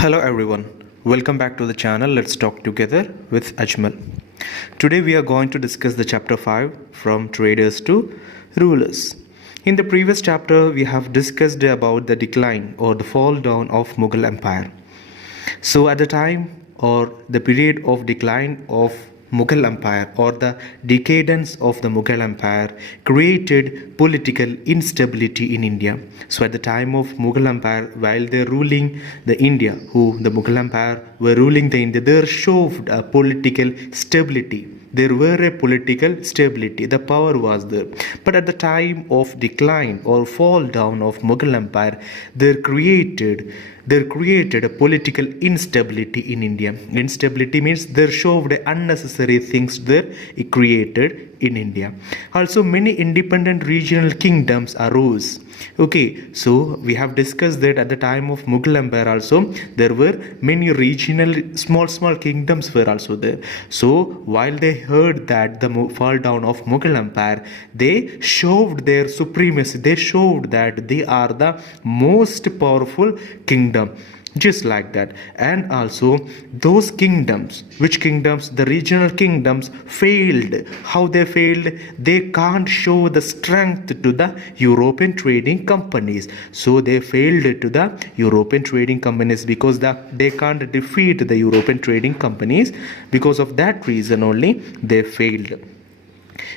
Hello everyone, welcome back to the channel. Let's talk together with Ajmal. Today we are going to discuss the chapter 5 from traders to rulers. In the previous chapter we have discussed about the decline or the fall down of Mughal Empire. So at the time or the period of decline of Mughal Empire or the decadence of the Mughal Empire created political instability in India. So at the time of Mughal Empire, while they're ruling the India, the Mughal Empire were ruling the India, there showed a political stability. There were a political stability. The power was there. But at the time of decline or fall down of Mughal Empire, there created a political instability in India. Instability means there showed unnecessary things there created in India. Also, many independent regional kingdoms arose. Okay, so we have discussed that at the time of Mughal Empire also there were many regional small kingdoms were also there. So while they heard that the fall down of Mughal Empire, they showed their supremacy. They showed that they are the most powerful kingdom, just like that. And also those kingdoms, the regional kingdoms failed. How they failed? They can't show the strength to the European trading companies. So they failed to the European trading companies because they can't defeat the European trading companies. Because of that reason only they failed.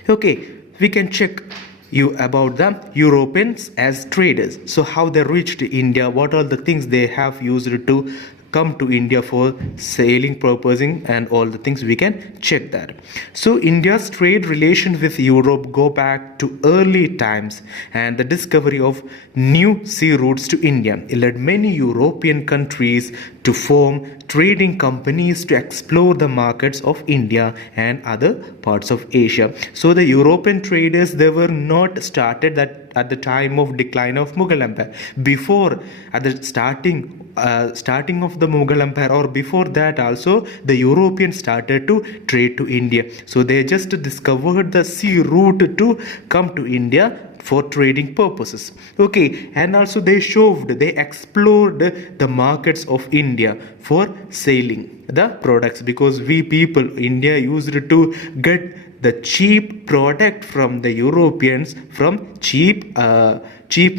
Okay, we can check you about the Europeans as traders. So how they reached India, what are the things they have used to come to India for sailing purposing, and all the things we can check that. So India's trade relations with Europe go back to early times, and the discovery of new sea routes to India led many European countries to form trading companies to explore the markets of India and other parts of Asia. So the European traders, they were not started that at the time of decline of Mughal Empire. Before, at the starting of the Mughal Empire, or before that also, the Europeans started to trade to India. So they just discovered the sea route to come to India for trading purposes. Okay, and also they explored the markets of India for selling the products, because we people India used to get the cheap product from the Europeans from cheap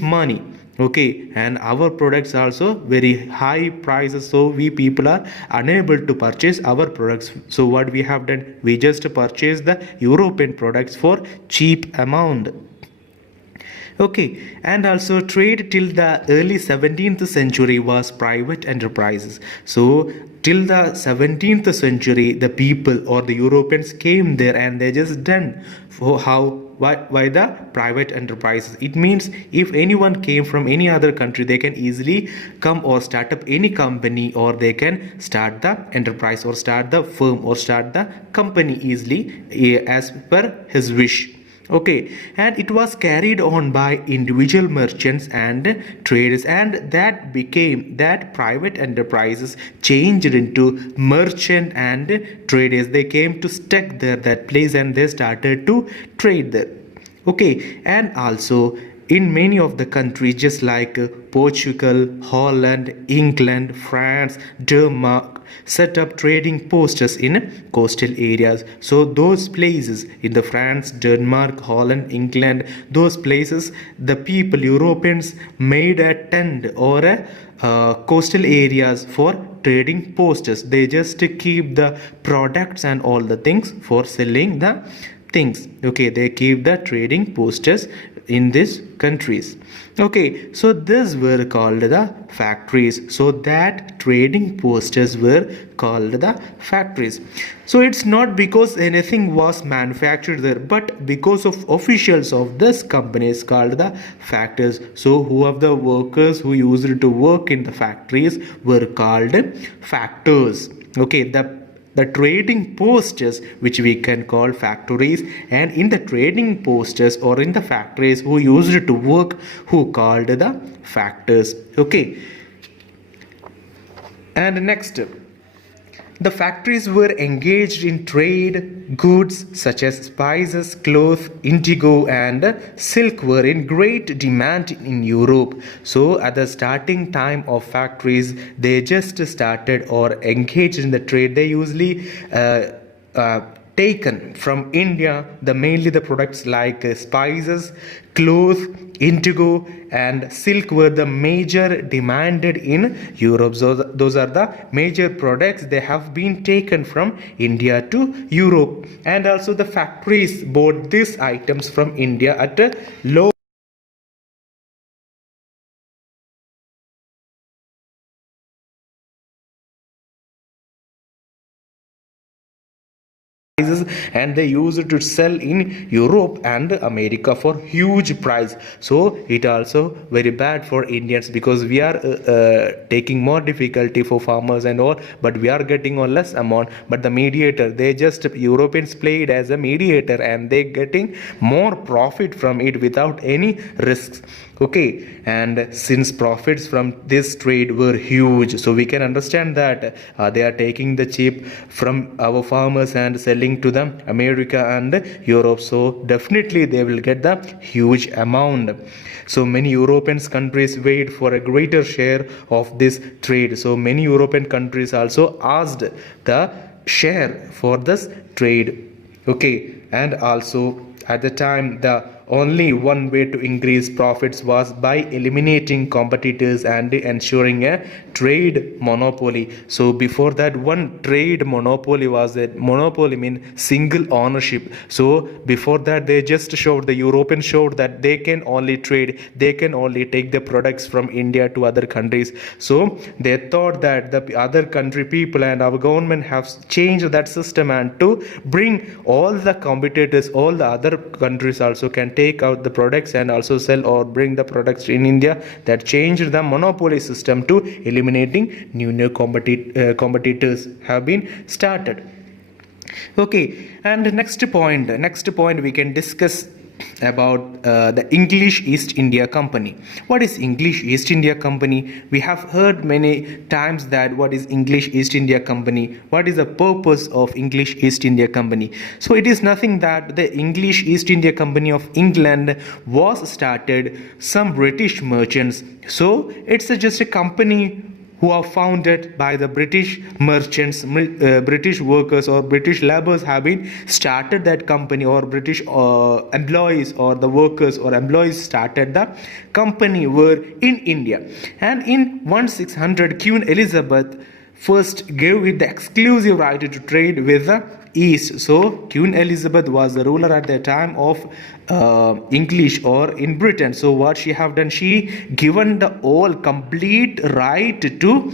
money. Okay, and our products also very high prices, so we people are unable to purchase our products. So what we have done, we just purchase the European products for cheap amount. Okay, and also trade till the early 17th century was private enterprises. So till the 17th century, the people or the Europeans came there and they just done for why the private enterprises. It means if anyone came from any other country, they can easily come or start up any company, or they can start the enterprise or start the firm or start the company easily as per his wish. Okay, and it was carried on by individual merchants and traders, and that private enterprises changed into merchant and traders. They came to stick there that place and they started to trade there. Okay, and also in many of the countries, just like Portugal, Holland, England, France, Denmark, set up trading posts in coastal areas. So those places in the France, Denmark, Holland, England, those places, the people, Europeans, made a tent or a coastal areas for trading posts. They just keep the products and all the things for selling the things. Okay, they keep the trading posts in these countries. Okay, so these were called the factories. So that trading posts were called the factories. So it's not because anything was manufactured there, but because of officials of this companies called the factors. So who of the workers who used to work in the factories were called factors. Okay, the trading posts, which we can call factories, and in the trading posts or in the factories who used to work, who called the factors. Okay, and next, The factories were engaged in trade. Goods such as spices, cloth, indigo, and silk were in great demand in Europe. So, at the starting time of factories, they just started or engaged in the trade. They usually taken from India mainly the products like spices, cloth, indigo, and silk were the major demanded in Europe. So those are the major products they have been taken from India to Europe, and also the factories bought these items from India at a low prices, and they used to sell in Europe and America for huge price. So it also very bad for Indians, because we are taking more difficulty for farmers and all, but we are getting on less amount. But the mediator, they just Europeans played as a mediator, and they getting more profit from it without any risks. Okay, and since profits from this trade were huge, so we can understand that they are taking the cheap from our farmers and selling to them America and Europe. So definitely they will get the huge amount. So many European countries wait for a greater share of this trade. So many European countries also asked the share for this trade. Okay, and also at the time the only one way to increase profits was by eliminating competitors and ensuring a trade monopoly. So before that, one trade monopoly was a monopoly mean single ownership. So before that, they just showed, the Europeans showed that they can only trade, they can only take the products from India to other countries. So they thought that the other country people and our government have changed that system, and to bring all the competitors, all the other countries also can take out the products and also sell or bring the products in India. That changed the monopoly system to eliminating new competitors have been started. Okay, and next point we can discuss about the English East India Company. What is English East India Company? We have heard many times that what is English East India Company, what is the purpose of English East India Company. So it is nothing that the English East India Company of England was started some British merchants. So it's just a company who are founded by the British merchants, British workers or British laborers have been started that company, or British employees or the workers or employees started the company were in India. And in 1600, Queen Elizabeth first gave it the exclusive right to trade with the East. So Queen Elizabeth was the ruler at the time of English or in Britain. So what she have done, she given the all complete right to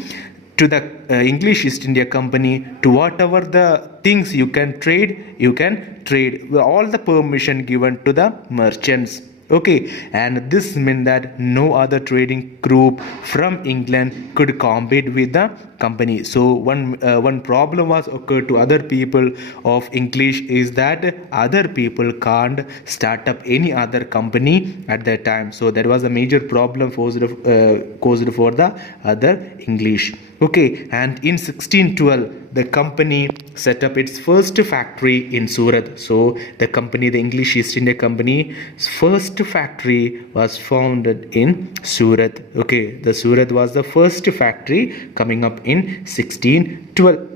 the English East India Company to whatever the things you can trade, all the permission given to the merchants. Okay, and this meant that no other trading group from England could compete with the company. So one problem was occurred to other people of English is that other people can't start up any other company at that time. So that was a major problem caused for the other English. Okay, and in 1612 the company set up its first factory in Surat. So the English East India Company's first factory was founded in Surat. Okay, the Surat was the first factory coming up in 1612.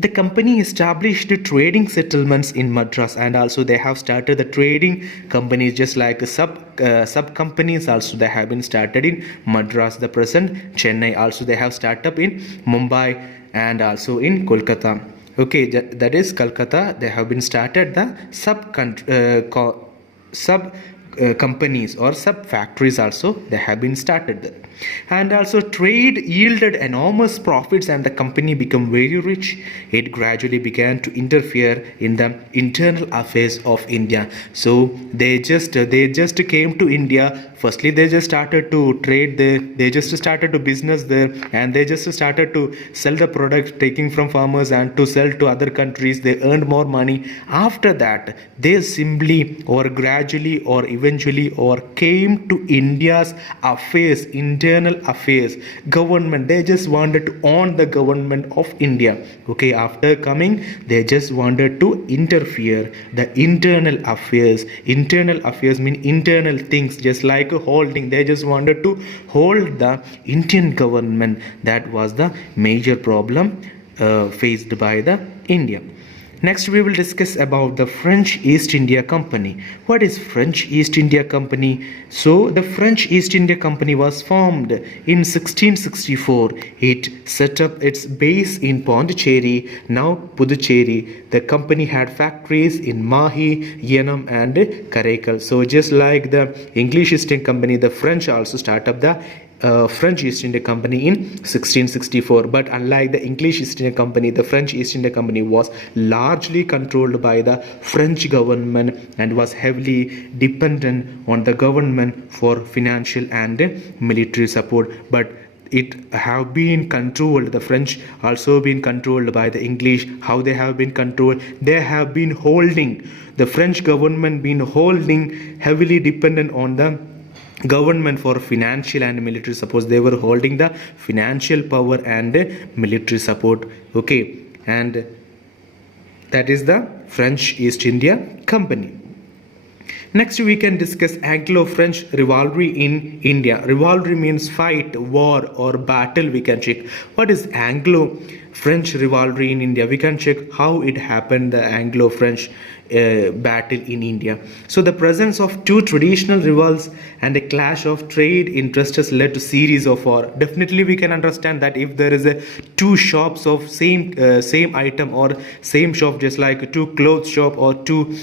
The company established trading settlements in Madras, and also they have started the trading companies, just like sub companies also they have been started in Madras, the present Chennai. Also they have started up in Mumbai and also in Kolkata. Okay, that is Kolkata. They have been started the sub companies or sub factories also they have been started there. And also trade yielded enormous profits and the company became very rich. It gradually began to interfere in the internal affairs of India. So they just came to India Firstly, they just started to trade there, they just started to business there, and they just started to sell the products taking from farmers and to sell to other countries. They earned more money. After that, they simply or gradually or eventually or came to India's affairs, internal affairs, government. They just wanted to own the government of India. Okay, after coming, they just wanted to interfere the internal affairs. Internal affairs mean internal things, just like holding. They just wanted to hold the Indian government. That was the major problem faced by the India. Next, we will discuss about the French East India Company. What is French East India Company? So, the French East India Company was formed in 1664. It set up its base in Pondicherry, now Puducherry. The company had factories in Mahi, Yenam and Karaikal. So, just like the English East India Company, the French also start up the French East India Company in 1664. But unlike the English East India Company, the French East India Company was largely controlled by the French government and was heavily dependent on the government for financial and military support. But it have been controlled, the French also been controlled by the English. How they have been controlled? They have been holding, the French government been holding, heavily dependent on the government for financial and military support. They were holding the financial power and military support. Okay, and that is the French East India Company. Next, we can discuss Anglo-French rivalry in India. Rivalry means fight, war or battle. We can check what is Anglo-French rivalry in India. We can check how it happened, the Anglo-French battle in India. So the presence of two traditional rivals and a clash of trade interests led to series of war. Definitely we can understand that if there is a two shops of same item or same shop, just like two clothes shop or two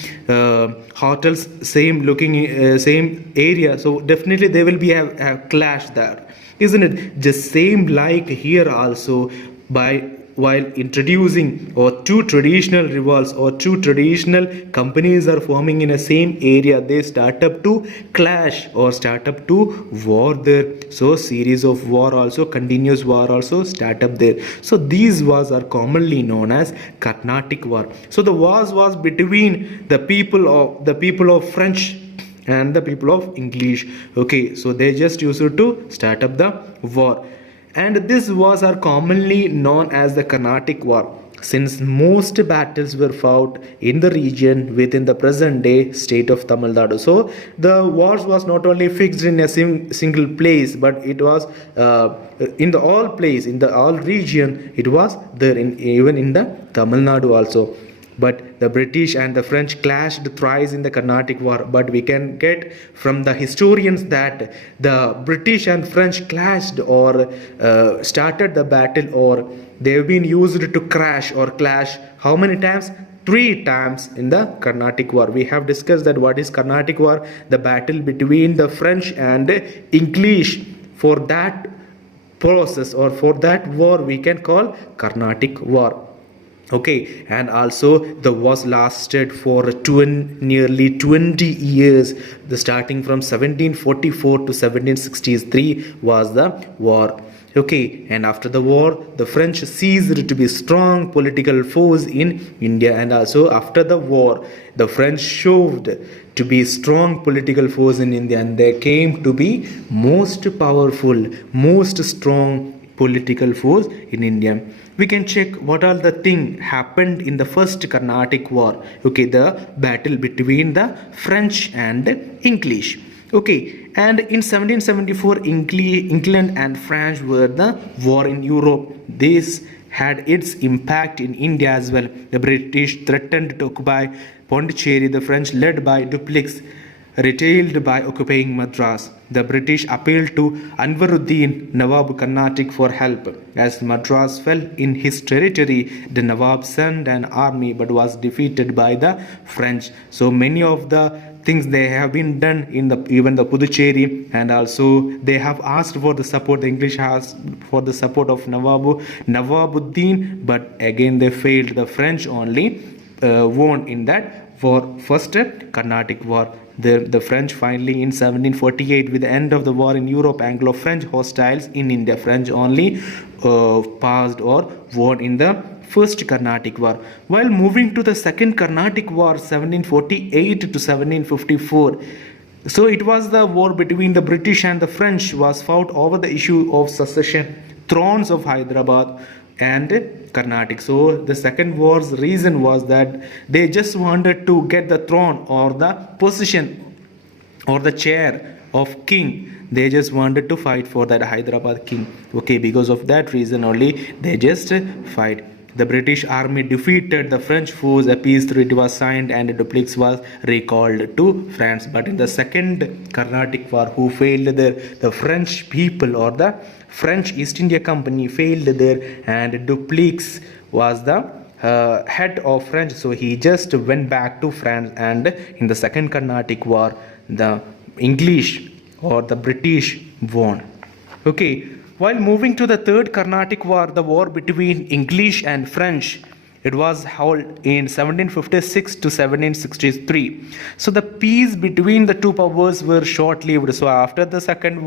hotels, same looking same area, so definitely there will be a clash there, isn't it? Just same like here also, by while introducing or two traditional rivals or two traditional companies are forming in a same area, they start up to clash or start up to war there. So series of war also, continuous war also start up there. So these wars are commonly known as Carnatic War. So the wars was between the people of French and the people of English. Okay, so they just used to start up the war. And these wars are commonly known as the Carnatic War, since most battles were fought in the region within the present day state of Tamil Nadu. So the wars was not only fixed in a single place, but it was in the all place, in the all region, it was there, even in the Tamil Nadu also. But the British and the French clashed thrice in the Carnatic War. But we can get from the historians that the British and French clashed or started the battle, or they've been used to crash or clash how many times? 3 times in the Carnatic War. We have discussed that what is Carnatic War, the battle between the French and English. For that process or for that war we can call Carnatic War. Okay, and also the wars lasted for nearly 20 years. The starting from 1744 to 1763 was the war. Okay, and after the war, the French ceased to be strong political force in India, and also after the war, the French showed to be strong political force in India, and they came to be most powerful, most strong political force in India. We can check what all the thing happened in the first Carnatic War. Okay, the battle between the French and English. Okay, and in 1774 England and France were the war in Europe. This had its impact in India as well. The British threatened to occupy Pondicherry. The French, led by Dupleix, retailed by occupying Madras. The British appealed to Anwaruddin, Nawab Carnatic, for help. As Madras fell in his territory, the Nawab sent an army but was defeated by the French. So many of the things they have been done in even the Puducherry, and also they have asked for the support. The English asked for the support of Nawabuddin, but again they failed. The French only won in that war, first Carnatic War. The French finally in 1748, with the end of the war in Europe, Anglo-French hostiles in India, French only passed or won in the first Carnatic War. While moving to the second Carnatic War, 1748 to 1754, so it was the war between the British and the French, was fought over the issue of succession thrones of Hyderabad and Carnatic. So the second war's reason was that they just wanted to get the throne or the position or the chair of king. They just wanted to fight for that Hyderabad king. Okay, because of that reason only they just fight. The British army defeated the French force, a peace treaty was signed, and Dupleix was recalled to France. But in the second Carnatic War, who failed there? The French people or the French East India Company failed there, and Dupleix was the head of French, so he just went back to France. And in the second Carnatic War, the English or the British won. Okay, while moving to the third Carnatic War, the war between English and French, it was held in 1756 to 1763. So the peace between the two powers were short-lived. So after the second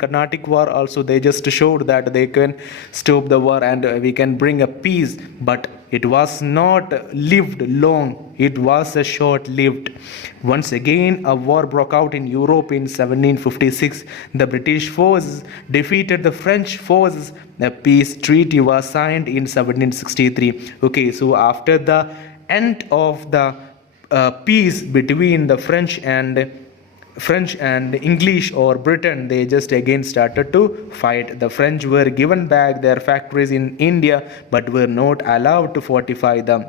Carnatic War, also they just showed that they can stop the war and we can bring a peace. But it was not lived long. It was a short-lived. Once again, a war broke out in Europe in 1756. The British forces defeated the French forces. A peace treaty was signed in 1763. Okay, so after the end of the peace between the French and English or Britain, they just again started to fight. The French were given back their factories in India but were not allowed to fortify them.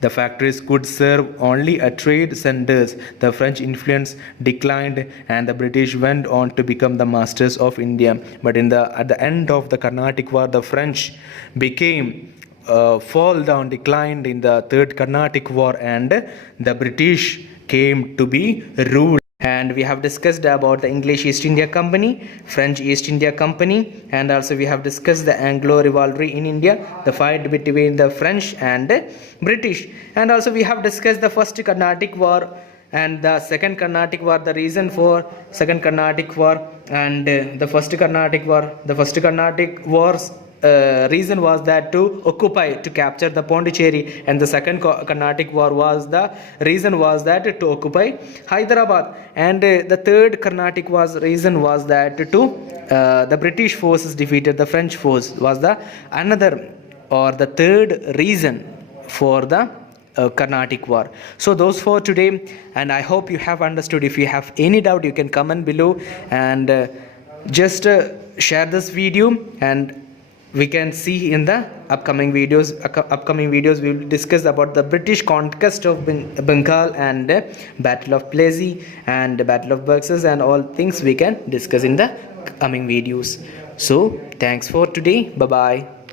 The factories could serve only as trade centers. The French influence declined and the British went on to become the masters of India. But at the end of the Carnatic War, the French declined in the third Carnatic War, and the British came to be ruled. And we have discussed about the English East India Company, French East India Company, and also we have discussed the Anglo rivalry in India, the fight between the French and British, and also we have discussed the first Carnatic War and the second Carnatic War, the reason for second Carnatic War and the first Carnatic War. The first Carnatic War's reason was that to capture the Pondicherry, and the second Carnatic War was the reason was that to occupy Hyderabad, and the third Carnatic War's reason was that the British forces defeated the French force was the another or the third reason for the Carnatic War. So those for today, and I hope you have understood. If you have any doubt, you can comment below and just share this video, and we can see in the upcoming videos we will discuss about the British conquest of Bengal and Battle of Plassey and Battle of Buxas, and all things we can discuss in the coming videos. So thanks for today. Bye bye.